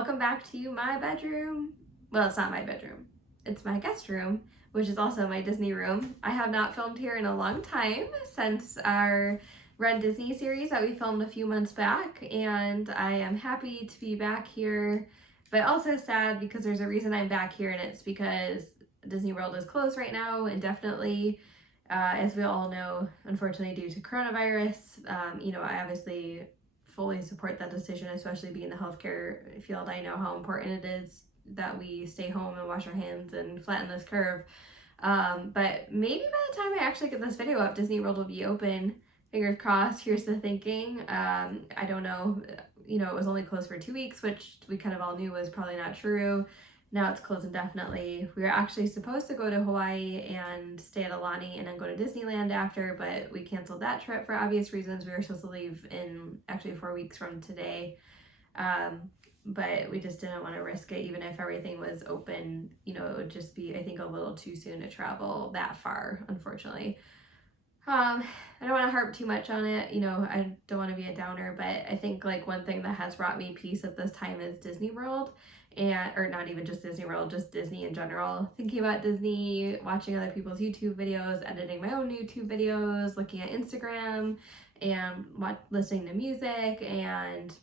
welcome back to my bedroom. Well, it's not my bedroom. It's my guest room, which is also my Disney room. I have not filmed here in a long time since our Run Disney series that we filmed a few months back, and I am happy to be back here, but also sad because there's a reason I'm back here, and it's because Disney World is closed right now indefinitely. As we all know, unfortunately, due to coronavirus, I obviously fully support that decision, especially being in the healthcare field. I know how important it is that we stay home and wash our hands and flatten this curve. But maybe by the time I actually get this video up, Disney World will be open. Fingers crossed. Here's the thinking. I don't know. It was only closed for 2 weeks, which we kind of all knew was probably not true. Now it's closed indefinitely. We were actually supposed to go to Hawaii and stay at Alanas and then go to Disneyland after, but we canceled that trip for obvious reasons. We were supposed to leave in actually 4 weeks from today. But we just didn't want to risk it. Even if everything was open, it would just be, I think, a little too soon to travel that far, unfortunately. I don't want to harp too much on it. I don't want to be a downer, but I think one thing that has brought me peace at this time is Disney World. Or not even just Disney World, just Disney in general. Thinking about Disney, watching other people's YouTube videos, editing my own YouTube videos, looking at Instagram, and listening to music, and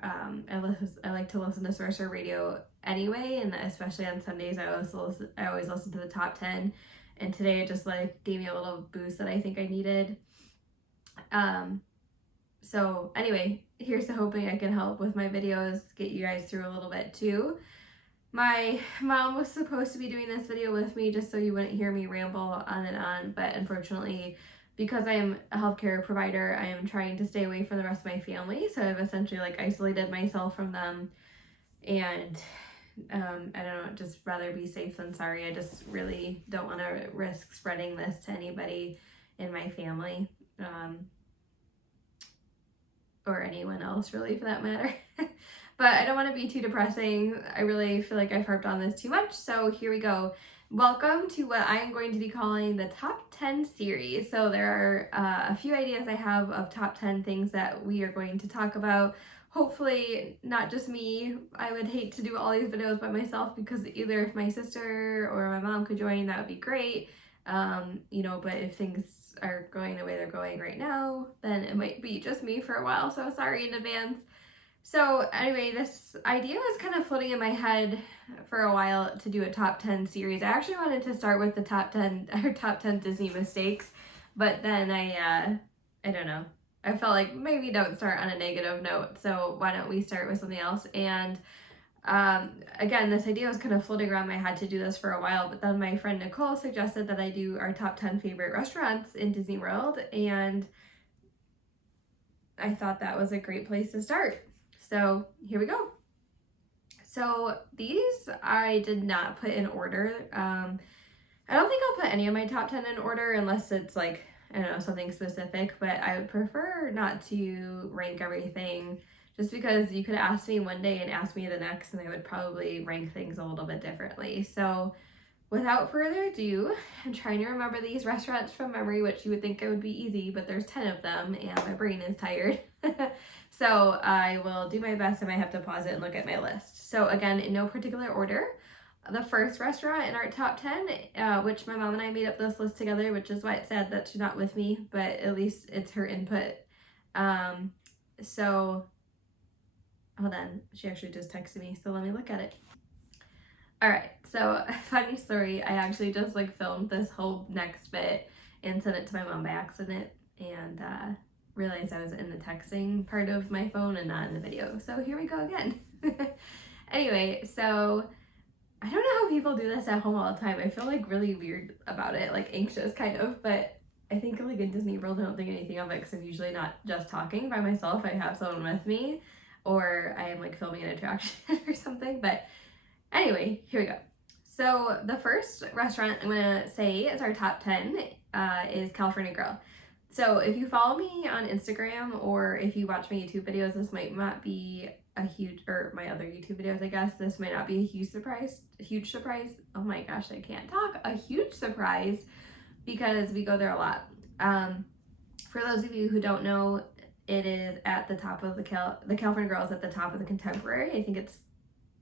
I like to listen to Sorcerer Radio anyway, and especially on Sundays I always listen to the top 10, and today it just gave me a little boost that I think I needed. So anyway, here's to hoping I can help with my videos, get you guys through a little bit too. My mom was supposed to be doing this video with me just so you wouldn't hear me ramble on and on, but unfortunately, because I am a healthcare provider, I am trying to stay away from the rest of my family, so I've essentially isolated myself from them, and I don't know, just rather be safe than sorry. I just really don't want to risk spreading this to anybody in my family. Or anyone else really for that matter. But I don't want to be too depressing. I really feel like I've harped on this too much, so here we go. Welcome to what I am going to be calling the Top 10 series. So there are a few ideas I have of top 10 things that we are going to talk about. Hopefully not just me. I would hate to do all these videos by myself, because either if my sister or my mom could join, that would be great. But if things are going the way they're going right now, then it might be just me for a while, so sorry in advance. So anyway, this idea was kind of floating in my head for a while to do a top 10 series. I actually wanted to start with the top 10 Disney mistakes, but then I don't know. I felt like maybe don't start on a negative note, so why don't we start with something else? And again, this idea was kind of floating around my head to do this for a while, but then my friend Nicole suggested that I do our top 10 favorite restaurants in Disney World, and I thought that was a great place to start. So here we go. So these I did not put in order. I don't think I'll put any of my top 10 in order unless it's I don't know, something specific, but I would prefer not to rank everything, just because you could ask me one day and ask me the next, and I would probably rank things a little bit differently. So without further ado, I'm trying to remember these restaurants from memory, which you would think it would be easy, but there's 10 of them and my brain is tired. So I will do my best. I might have to pause it and look at my list. So again, in no particular order, the first restaurant in our top 10, which my mom and I made up this list together, which is why it's sad that she's not with me, but at least it's her input. So hold on, she actually just texted me, so let me look at it. All right, so funny story, I actually just filmed this whole next bit and sent it to my mom by accident, and realized I was in the texting part of my phone and not in the video. So here we go again. Anyway, so I don't know how people do this at home all the time. I feel really weird about it, anxious kind of, but I think in Disney World I don't think anything of it, because I'm usually not just talking by myself. I have someone with me, or I am filming an attraction or something. But anyway, here we go. So the first restaurant I'm gonna say is our top 10 is California Grill. So if you follow me on Instagram, or if you watch my YouTube videos, this might not be a huge, or my other YouTube videos, I guess, this might not be a huge surprise. Oh my gosh, I can't talk. A huge surprise, because we go there a lot. For those of you who don't know, it is at the top of the California Grill is at the top of the Contemporary. I think it's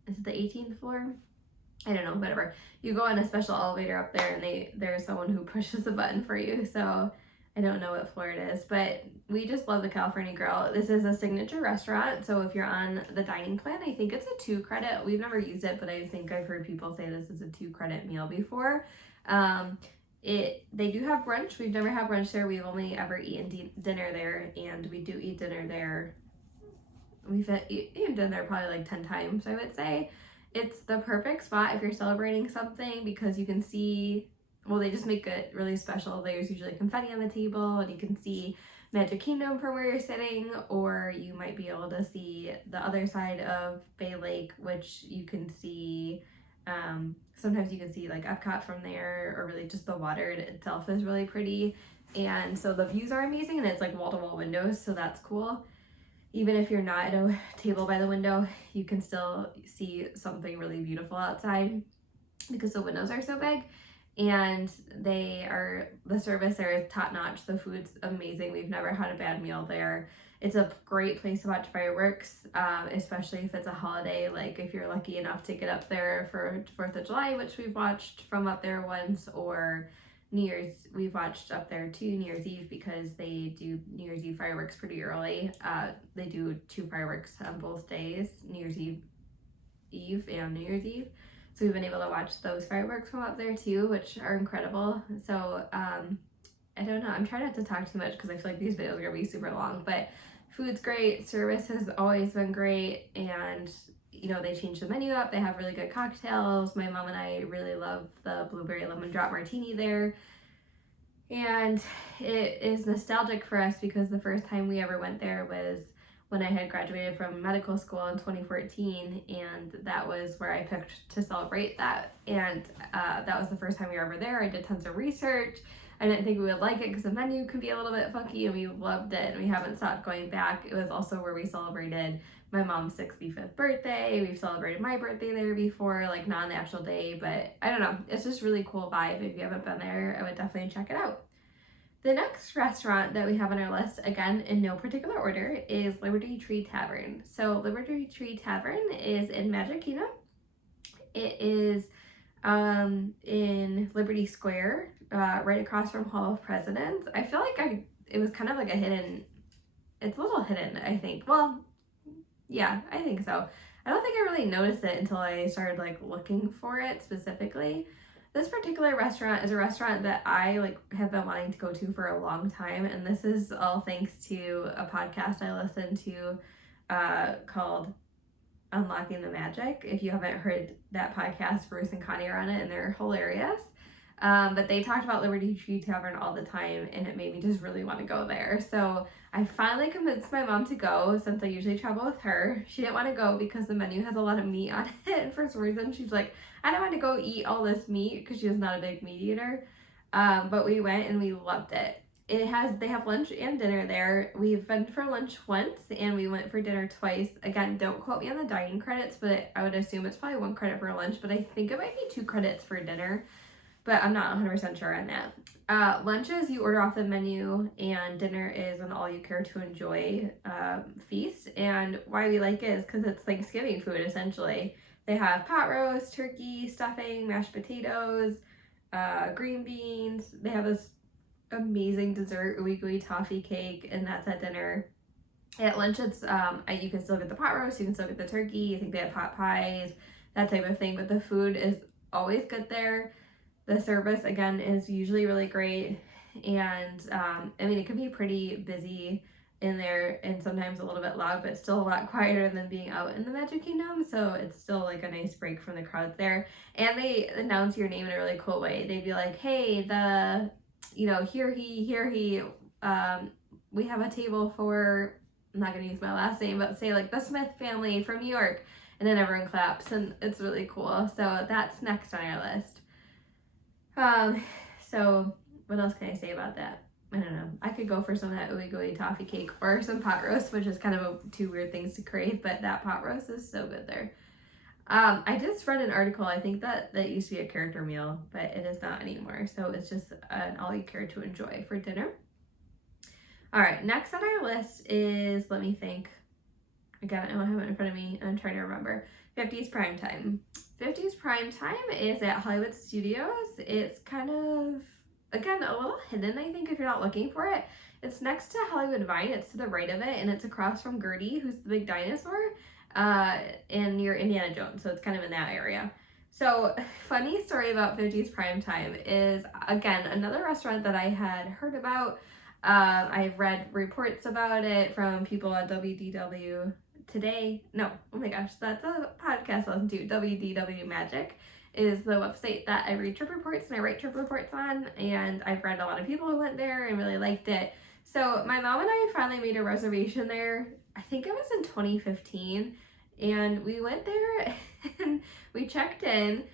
is it the 18th floor? I don't know, whatever. You go on a special elevator up there and there's someone who pushes the button for you. So I don't know what floor it is, but we just love the California Grill. This is a signature restaurant. So if you're on the dining plan, I think it's a 2 credit. We've never used it, but I think I've heard people say this is a 2 credit meal before. They do have brunch. We've never had brunch there. We've only ever eaten dinner there, and we do eat dinner there. We've eaten dinner probably like 10 times, I would say. It's the perfect spot if you're celebrating something because you can see, well, they just make it really special. There's usually confetti on the table and you can see Magic Kingdom from where you're sitting, or you might be able to see the other side of Bay Lake, which you can see, sometimes you can see like Epcot from there, or really just the water itself is really pretty. And so the views are amazing and it's like wall-to-wall windows, so that's cool. Even if you're not at a table by the window, you can still see something really beautiful outside because the windows are so big. And the service there is top notch. The food's amazing. We've never had a bad meal there. It's a great place to watch fireworks, especially if it's a holiday. Like if you're lucky enough to get up there for 4th of July, which we've watched from up there once, or New Year's, we've watched up there too, New Year's Eve, because they do New Year's Eve fireworks pretty early. They do 2 fireworks on both days, New Year's Eve and New Year's Eve. So we've been able to watch those fireworks from up there too, which are incredible. So I don't know, I'm trying not to talk too much because I feel like these videos are gonna be super long, but food's great, service has always been great, and you know, they changed the menu up. They have really good cocktails. My mom and I really love the blueberry lemon drop martini there. And it is nostalgic for us because the first time we ever went there was when I had graduated from medical school in 2014, and that was where I picked to celebrate that. And that was the first time we were ever there. I did tons of research. I didn't think we would like it because the menu could be a little bit funky, and we loved it, and we haven't stopped going back. It was also where we celebrated my mom's 65th birthday. We've celebrated my birthday there before, like not on the actual day, but I don't know. It's just really cool vibe. If you haven't been there, I would definitely check it out. The next restaurant that we have on our list, again in no particular order, is Liberty Tree Tavern. So Liberty Tree Tavern is in Magic Kingdom. It is in Liberty Square, right across from Hall of Presidents. I feel like it was kind of like it's a little hidden, I think. Well, yeah, I think so. I don't think I really noticed it until I started like looking for it specifically. This particular restaurant is a restaurant that I have been wanting to go to for a long time, and this is all thanks to a podcast I listened to called Unlocking the Magic. If you haven't heard that podcast, Bruce and Connie are on it, and they're hilarious. But they talked about Liberty Tree Tavern all the time, and it made me just really want to go there. So I finally convinced my mom to go, since I usually travel with her. She didn't want to go because the menu has a lot of meat on it, and for some reason she's like, I don't want to go eat all this meat, because she was not a big meat eater. But we went and we loved it. They have lunch and dinner there. We've been for lunch once, and we went for dinner twice. Again, don't quote me on the dining credits, but I would assume it's probably 1 credit for lunch, but I think it might be 2 credits for dinner, but I'm not 100% sure on that. Lunches, you order off the menu, and dinner is an all-you-care-to-enjoy feast. And why we like it is because it's Thanksgiving food, essentially. They have pot roast, turkey, stuffing, mashed potatoes, green beans. They have this amazing dessert, ooey gooey toffee cake, and that's at dinner. At lunch, it's you can still get the pot roast, you can still get the turkey. I think they have pot pies, that type of thing. But the food is always good there. The service, again, is usually really great, and I mean, it can be pretty busy in there and sometimes a little bit loud, but still a lot quieter than being out in the Magic Kingdom, so it's still like a nice break from the crowds there. And they announce your name in a really cool way. They'd be like, hey, here he, we have a table for, I'm not going to use my last name, but say like the Smith family from New York, and then everyone claps, and it's really cool. So that's next on our list. So what else can I say about that? I don't know. I could go for some of that ooey gooey toffee cake or some pot roast, which is kind of 2 weird things to crave, but that pot roast is so good there. I just read an article. I think that used to be a character meal, but it is not anymore. So it's just an all you care to enjoy for dinner. All right, next on our list is, let me think. Again, I don't have it in front of me. I'm trying to remember. 50s Primetime. 50s Primetime is at Hollywood Studios. It's kind of, again, a little hidden, I think, if you're not looking for it. It's next to Hollywood Vine. It's to the right of it, and it's across from Gertie, who's the big dinosaur, and near Indiana Jones. So it's kind of in that area. So, funny story about 50s Primetime is, again, another restaurant that I had heard about. I've read reports about it from people at WDW Today. No, oh my gosh, that's a podcast I listen to. WDW Magic is the website that I read trip reports and I write trip reports on. And I've read a lot of people who went there and really liked it. So my mom and I finally made a reservation there. I think it was in 2015. And we went there and we checked in.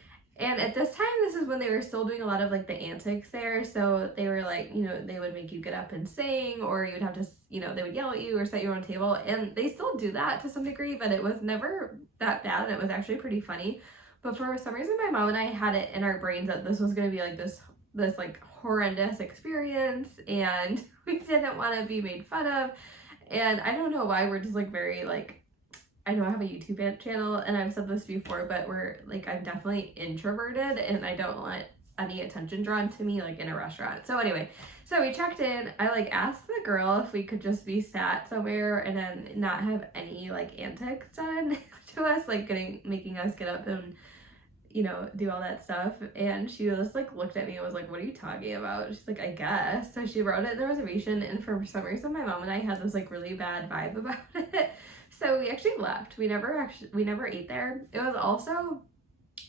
And at this time, this is when they were still doing a lot of like the antics there. So they were like, you know, they would make you get up and sing, or you would have to, you know, they would yell at you or set you on a table. And they still do that to some degree, but it was never that bad. And it was actually pretty funny. But for some reason, my mom and I had it in our brains that this was going to be like this like horrendous experience. And we didn't want to be made fun of. And I don't know why, we're just like very like, I know I have a YouTube channel and I've said this before, but I'm definitely introverted and I don't want any attention drawn to me like in a restaurant. So anyway, so we checked in. I like asked the girl if we could just be sat somewhere and then not have any like antics done to us, like making us get up and, you know, do all that stuff. And she just like looked at me and was like, "What are you talking about?" She's like, "I guess." So she wrote it in the reservation, and for some reason my mom and I had this like really bad vibe about it. So we actually left. We never ate there. It was also,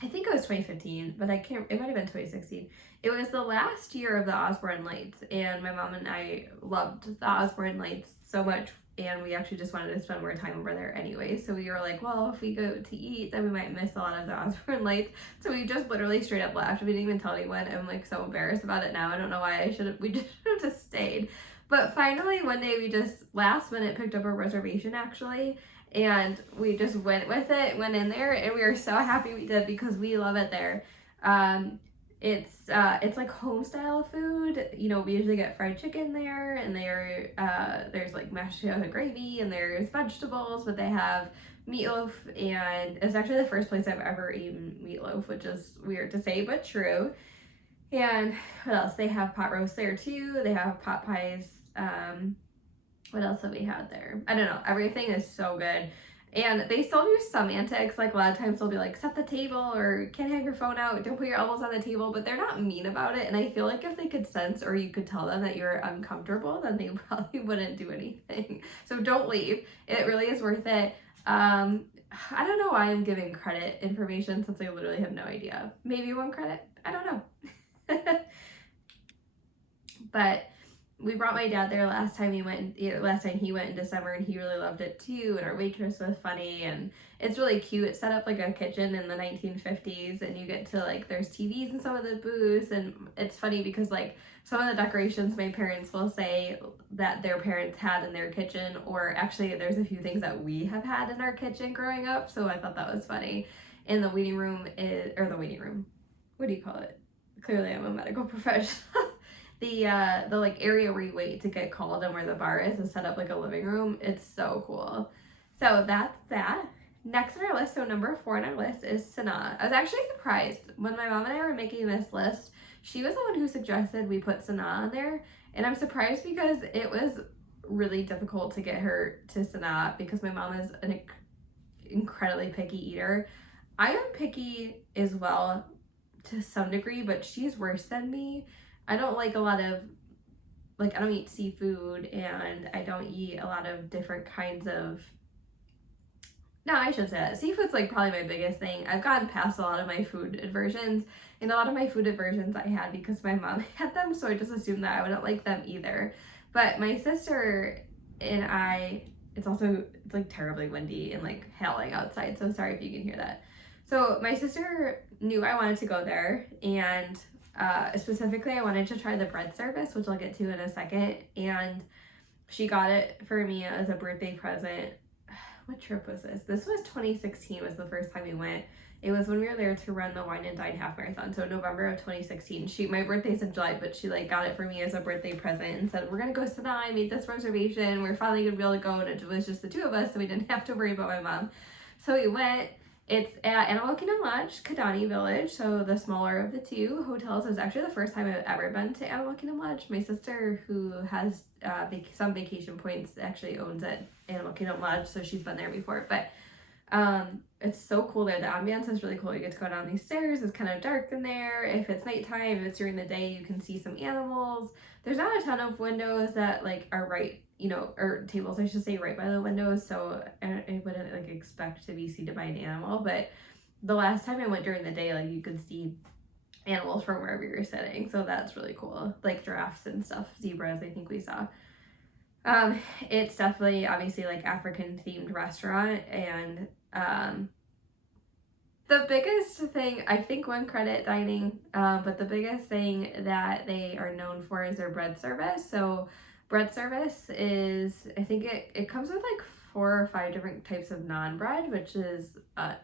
I think it was 2015, but it might have been 2016. It was the last year of the Osborne Lights, and my mom and I loved the Osborne Lights so much, and we actually just wanted to spend more time over there anyway. So we were like, well, if we go to eat, then we might miss a lot of the Osborne Lights. So we just literally straight up left. We didn't even tell anyone. I'm like so embarrassed about it now. I don't know why we just should have stayed. But finally, one day we just last minute picked up a reservation actually, and we just went with it, went in there, and we were so happy we did because we love it there. It's like Homestyle food. You know, we usually get fried chicken there, and there's like mashed potato gravy, and there's vegetables, but they have meatloaf, and it's actually the first place I've ever eaten meatloaf, which is weird to say, but true. And what else? They have pot roast there too. They have pot pies. What else have we had there? I don't know. Everything is so good. And they still do some antics. Like a lot of times they'll be like, set the table, or can't have your phone out. Don't put your elbows on the table. But they're not mean about it. And I feel like if they could sense, or you could tell them that you're uncomfortable, then they probably wouldn't do anything. So don't leave. It really is worth it. I don't know why I'm giving credit information since I literally have no idea. Maybe one credit. I don't know. But we brought my dad there last time he went in December, and he really loved it too. And our waitress was funny, and it's really cute. It's set up like a kitchen in the 1950s, and you get to like, there's TVs in some of the booths, and it's funny because like some of the decorations my parents will say that their parents had in their kitchen, or actually there's a few things that we have had in our kitchen growing up. So I thought that was funny. And the waiting room, what do you call it? Clearly I'm a medical professional. The like area where you wait to get called and where the bar is set up like a living room. It's so cool. So that's that. Next on our list, so number 4 on our list is Sanaa. I was actually surprised when my mom and I were making this list. She was the one who suggested we put Sanaa on there, and I'm surprised because it was really difficult to get her to Sanaa because my mom is an incredibly picky eater. I am picky as well to some degree, but she's worse than me. I don't like a lot of, like, I don't eat seafood, and I don't eat a lot of different kinds of, no, I should say that. Seafood's like probably my biggest thing. I've gotten past a lot of my food aversions, and a lot of my food aversions I had because my mom had them, so I just assumed that I wouldn't like them either. But my sister and I, it's like terribly windy and like howling outside, so sorry if you can hear that. So my sister knew I wanted to go there, and specifically I wanted to try the bread service, which I'll get to in a second, and she got it for me as a birthday present. What trip was this? This was 2016 was the first time we went. It was when we were there to run the Wine and Dine half marathon, so November of 2016. My birthday's in July, but she like got it for me as a birthday present and said, we're gonna go to Sanaa, I made this reservation, we're finally gonna be able to go, and it was just the two of us, so we didn't have to worry about my mom. So we went, It's at Animal Kingdom Lodge, Kidani Village, so the smaller of the two hotels. It was actually the first time I've ever been to Animal Kingdom Lodge. My sister, who has some vacation points, actually owns at Animal Kingdom Lodge, so she's been there before. But it's so cool there. The ambiance is really cool. You get to go down these stairs. It's kind of dark in there. If it's nighttime, if it's during the day, you can see some animals. There's not a ton of windows that like are right, or tables I should say, right by the windows, so I wouldn't like expect to be seated by an animal. But the last time I went during the day, like you could see animals from wherever you're sitting, so that's really cool, like giraffes and stuff, zebras I think we saw. It's definitely obviously like African themed restaurant, and the biggest thing, I think one credit dining, but the biggest thing that they are known for is their bread service. So bread service is, I think it comes with like 4 or 5 different types of naan bread, which is, I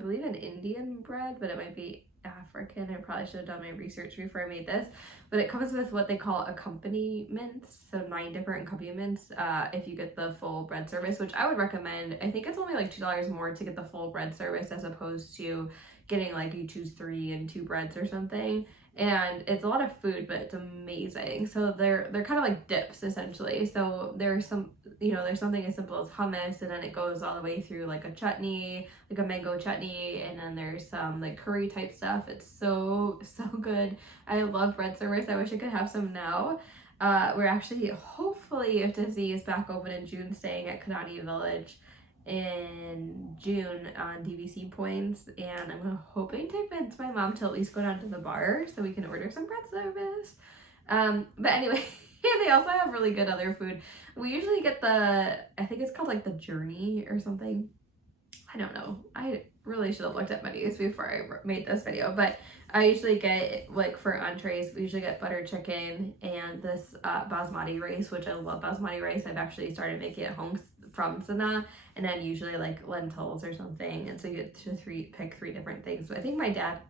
believe an Indian bread, but it might be African. I probably should have done my research before I made this, but it comes with what they call accompaniments, so 9 different accompaniments if you get the full bread service, which I would recommend. I think it's only like $2 more to get the full bread service as opposed to getting like you choose 3 and 2 breads or something. And it's a lot of food, but it's amazing. So they're kind of like dips essentially. So there's there's something as simple as hummus, and then it goes all the way through like a chutney, like a mango chutney, and then there's some like curry type stuff. It's so good. I love bread service. I wish I could have some now. We're actually, hopefully, if Disney is back open in June, staying at Kidani Village in June on DVC points, and I'm hoping to convince my mom to at least go down to the bar so we can order some bread service. But anyway, they also have really good other food. We usually get I think it's called like the Journey or something. I don't know. I really should have looked at menus before I made this video, but I usually get, like for entrees, we usually get butter chicken and this basmati rice, which I love basmati rice. I've actually started making it at home from Sanaa, and then usually like lentils or something, and so you get to pick 3 different things. So I think my dad,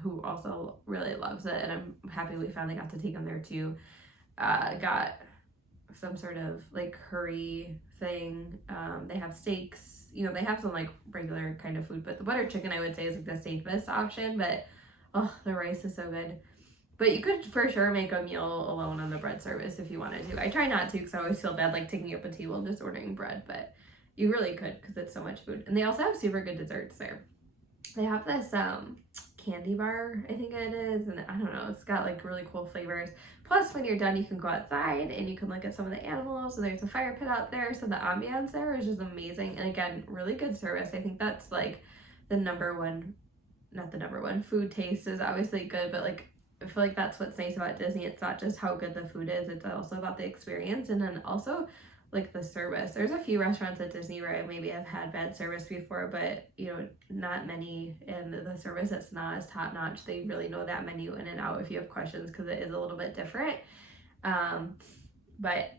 who also really loves it, and I'm happy we finally got to take him there too, got some sort of like curry thing. They have steaks, they have some like regular kind of food, but the butter chicken I would say is like the safest option. But the rice is so good. But you could for sure make a meal alone on the bread service if you wanted to. I try not to because I always feel bad like taking up a table and just ordering bread, but you really could because it's so much food. And they also have super good desserts there. They have this candy bar, I think it is, and I don't know, it's got like really cool flavors. Plus, when you're done, you can go outside and you can look at some of the animals. So there's a fire pit out there, so the ambiance there is just amazing. And again, really good service. I think that's like the number one, not the number one. Food taste is obviously good, but like I feel like that's what's nice about Disney. It's not just how good the food is, it's also about the experience, and then also like the service. There's a few restaurants at Disney where I maybe have had bad service before, but not many, and the service at Sanaa is top notch. They really know that menu in and out if you have questions, because it is a little bit different. But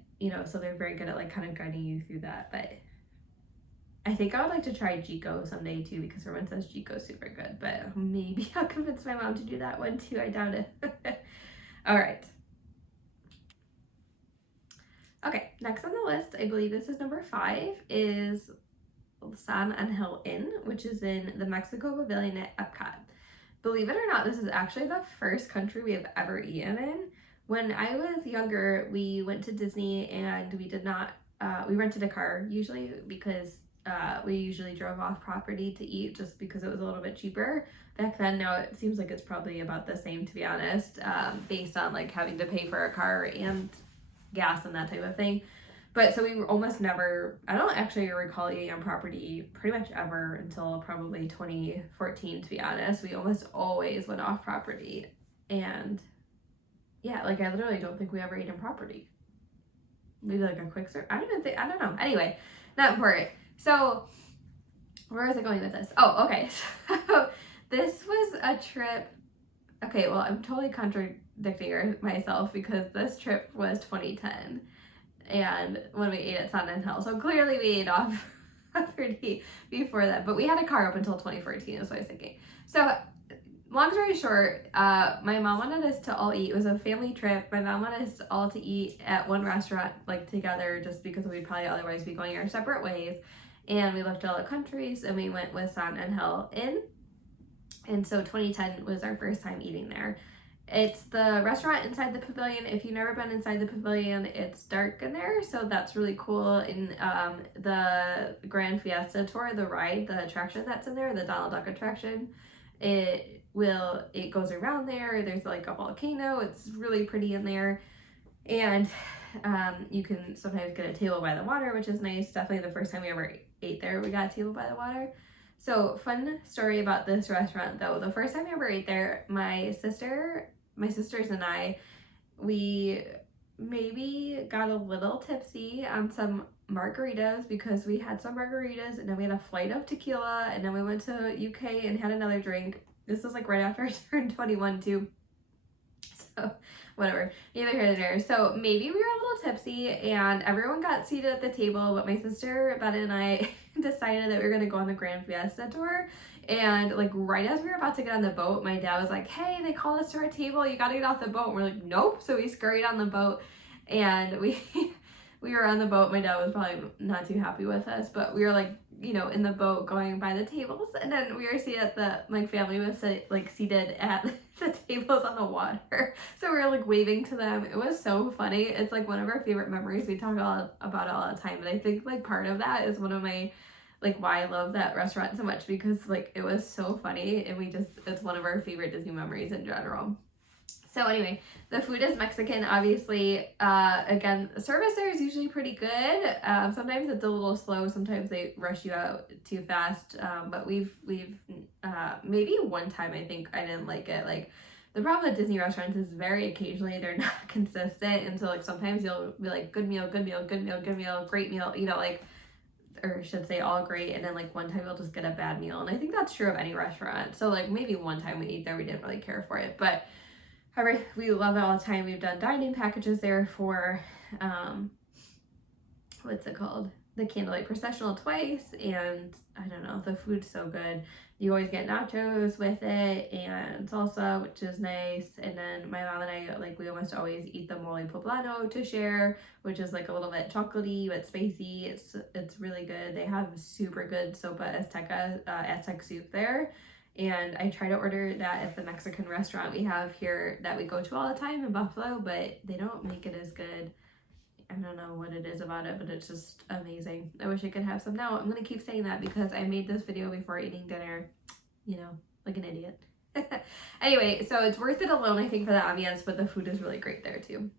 so they're very good at like kind of guiding you through that. But I think I would like to try Chico someday too, because everyone says Chico's super good, but maybe I'll convince my mom to do that one too. I doubt it. All right. Okay, next on the list, I believe this is number 5, is San Angel Inn, which is in the Mexico Pavilion at Epcot. Believe it or not, this is actually the first country we have ever eaten in. When I was younger, we went to Disney and we did not, we rented a car usually because we usually drove off property to eat just because it was a little bit cheaper. Back then, now it seems like it's probably about the same, to be honest, based on like having to pay for a car and gas and that type of thing. But so we were almost never, I don't actually recall eating on property pretty much ever until probably 2014, to be honest. We almost always went off property. And yeah, like I literally don't think we ever ate on property. Maybe like a quick serve. I don't know. Anyway, not important. So where was I going with this? Oh, okay. So this was a trip. Okay, well, I'm totally contradicting myself because this trip was 2010, and when we ate at San Angel, so clearly we ate off property before that, but we had a car up until 2014 is what I was thinking. So long story short, my mom wanted us to all eat. It was a family trip. My mom wanted us all to eat at one restaurant like together, just because we'd probably otherwise be going our separate ways. and we looked at all the countries, and we went with Sanaa and Hill in. And so 2010 was our first time eating there. It's the restaurant inside the pavilion. If you've never been inside the pavilion, it's dark in there, so that's really cool. In the Grand Fiesta Tour, the ride, the attraction that's in there, the Donald Duck attraction, it goes around there. There's like a volcano. It's really pretty in there, and you can sometimes get a table by the water, which is nice. Definitely the first time we ever ate there, we got a table by the water. So fun story about this restaurant though. The first time I ever ate there, my sisters and I, we maybe got a little tipsy on some margaritas because we had some margaritas and then we had a flight of tequila and then we went to UK and had another drink. This was like right after I turned 21 too. So whatever, neither here nor there. So maybe we were a little tipsy and everyone got seated at the table, but my sister Betta and I decided that we were gonna go on the Grand Fiesta Tour. And like right as we were about to get on the boat, my dad was like, hey, they called us to our table, you gotta get off the boat. And we're like, nope. So we scurried on the boat and we were on the boat. My dad was probably not too happy with us, but we were like, you know, in the boat going by the tables, and then we were seated at my family was seated at the tables on the water, so we were like waving to them. It was so funny. It's like one of our favorite memories. We talk about all the time, but I think like part of that is one of my like why I love that restaurant so much, because like it was so funny and it's one of our favorite Disney memories in general. So anyway, the food is Mexican, obviously. Again, service there is usually pretty good. Sometimes it's a little slow. Sometimes they rush you out too fast. But we've maybe one time I think I didn't like it. Like the problem with Disney restaurants is very occasionally they're not consistent, and so like sometimes you'll be like good meal, good meal, good meal, good meal, great meal. You know, like, or I should say all great, and then like one time you'll just get a bad meal. And I think that's true of any restaurant. So like maybe one time we ate there, we didn't really care for it, but however, we love it all the time. We've done dining packages there for, what's it called? The Candlelight Processional twice, and I don't know, the food's so good. You always get nachos with it and salsa, which is nice. And then my mom and I, like, we almost always eat the mole poblano to share, which is like a little bit chocolatey but spicy. It's really good. They have super good sopa azteca, Aztec soup there. And I try to order that at the Mexican restaurant we have here that we go to all the time in Buffalo, but they don't make it as good. I don't know what it is about it, but it's just amazing. I wish I could have some now. I'm going to keep saying that because I made this video before eating dinner, you know, like an idiot. Anyway, so it's worth it alone, I think, for the ambiance, but the food is really great there too.